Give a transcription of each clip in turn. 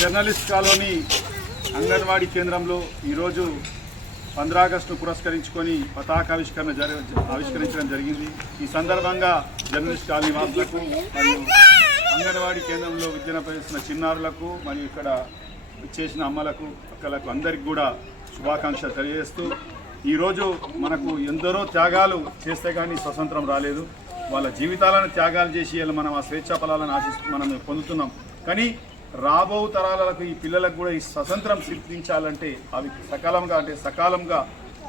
Journalist colony anganwadi కేంద్రంలో ఈరోజు పంద్ర August పురస్కరించుకొని పతాకావిష్కరణ జరి ఆవిష్కరించడం జరిగింది. ఈ సందర్భంగా జర్నలిస్ట్ కాలనీ వాసులకు మరియు అంగన్వాడీ కేంద్రంలో విద్యను అభ్యసిస్తున్న చిన్నారులకు మరియు ఇక్కడ చేసిన అమ్మలకు అక్కలకు అందరికి కూడా శుభాకాంక్షలు తెలియజేస్తూ ఈరోజు మనకు ఎందరో త్యాగాలు చేస్తే కానీ స్వతంత్రం రాలేదు. వాళ్ళ జీవితాలను త్యాగాలు చేసి మనం ఆ స్వేచ్ఛా ఫలాలను ఆశిస్తూ మనం పొందుతున్నాం. కానీ రాబో తరాలకు ఈ పిల్లలకు కూడా ఈ స్వతంత్రం సిద్ధించాలంటే అవి సకాలంగా అంటే సకాలంగా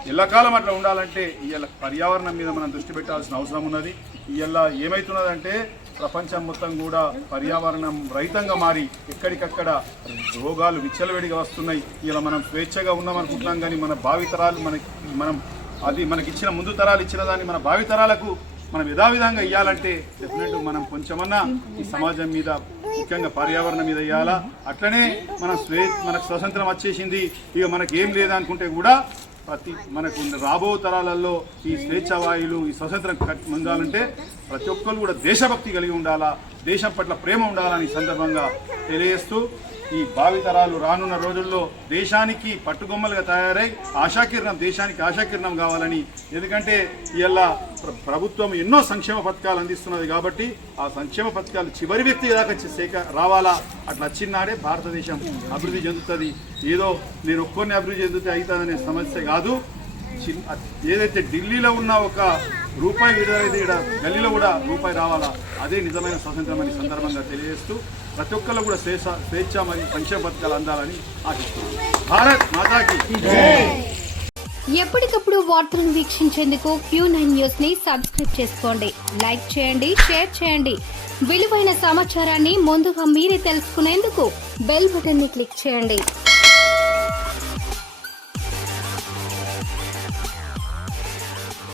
ఎల్లకాలం అట్లా ఉండాలంటే ఇవాళ పర్యావరణం మీద మనం దృష్టి పెట్టాల్సిన అవసరం ఉన్నది. ఇవాళ ఏమవుతున్నదంటే ప్రపంచం మొత్తం కూడా పర్యావరణం రహితంగా మారి ఎక్కడికక్కడ రోగాలు విచ్చలవిడిగా వస్తున్నాయి. ఇలా మనం స్వేచ్ఛగా ఉన్నామనుకుంటున్నాం కానీ మన భావితరాలు మనకి మనం అది మనకిచ్చిన ముందు తరాలు ఇచ్చిన దాన్ని మన భావితరాలకు మనం యథావిధంగా ఇవ్వాలంటే డెఫినెట్ మనం కొంచెమన్నా ఈ సమాజం మీద ముఖ్యంగా పర్యావరణం మీద ఇవ్వాలా అట్లనే మన స్వే మనకు స్వతంత్రం వచ్చేసింది. ఇక మనకి ఏం లేదనుకుంటే కూడా ప్రతి మనకు రాబో తరాలలో ఈ స్వేచ్ఛ వాయులు ఈ స్వతంత్రం కట్- పొందాలంటే ప్రతి ఒక్కరు కూడా దేశభక్తి కలిగి ఉండాలా దేశం పట్ల ప్రేమ ఉండాలని సందర్భంగా తెలియజేస్తూ ఈ భావితరాలు రానున్న రోజుల్లో దేశానికి పట్టుగొమ్మలుగా తయారై ఆశాకిరణం దేశానికి ఆశాకిరణం కావాలని. ఎందుకంటే ఇలా ప్రభుత్వం ఎన్నో సంక్షేమ పథకాలు అందిస్తున్నది కాబట్టి ఆ సంక్షేమ పథకాలు చివరి వ్యక్తి దాకా సేక రావాలా? అట్లా వచ్చినాడే భారతదేశం అభివృద్ధి చెందుతుంది. ఏదో నేను ఒక్కొన్ని అభివృద్ధి చెందితే అవుతుందనే సమస్య కాదు. చిన్న ఏదైతే ఢిల్లీలో ఉన్న ఒక రూపాయి విడుదలైతే ఇక్కడ గల్లీలో కూడా రూపాయి రావాలా? అదే నిజమైన స్వాతంత్రం అని సందర్భంగా తెలియజేస్తూ ప్రతి ఒక్కళ్ళు కూడా స్వేచ్ఛ స్వేచ్ఛ మరియు సంక్షేమ పథకాలు అందాలని ఆశిస్తున్నాను భారత్ మాతాకి ఎప్పటికప్పుడు వార్తలను వీక్షించేందుకు క్యూ నైన్ న్యూస్ని సబ్స్క్రైబ్ చేసుకోండి. లైక్ చేయండి షేర్ చేయండి. విలువైన సమాచారాన్ని ముందుగా మీరే తెలుసుకునేందుకు బెల్ బటన్ని క్లిక్ చేయండి.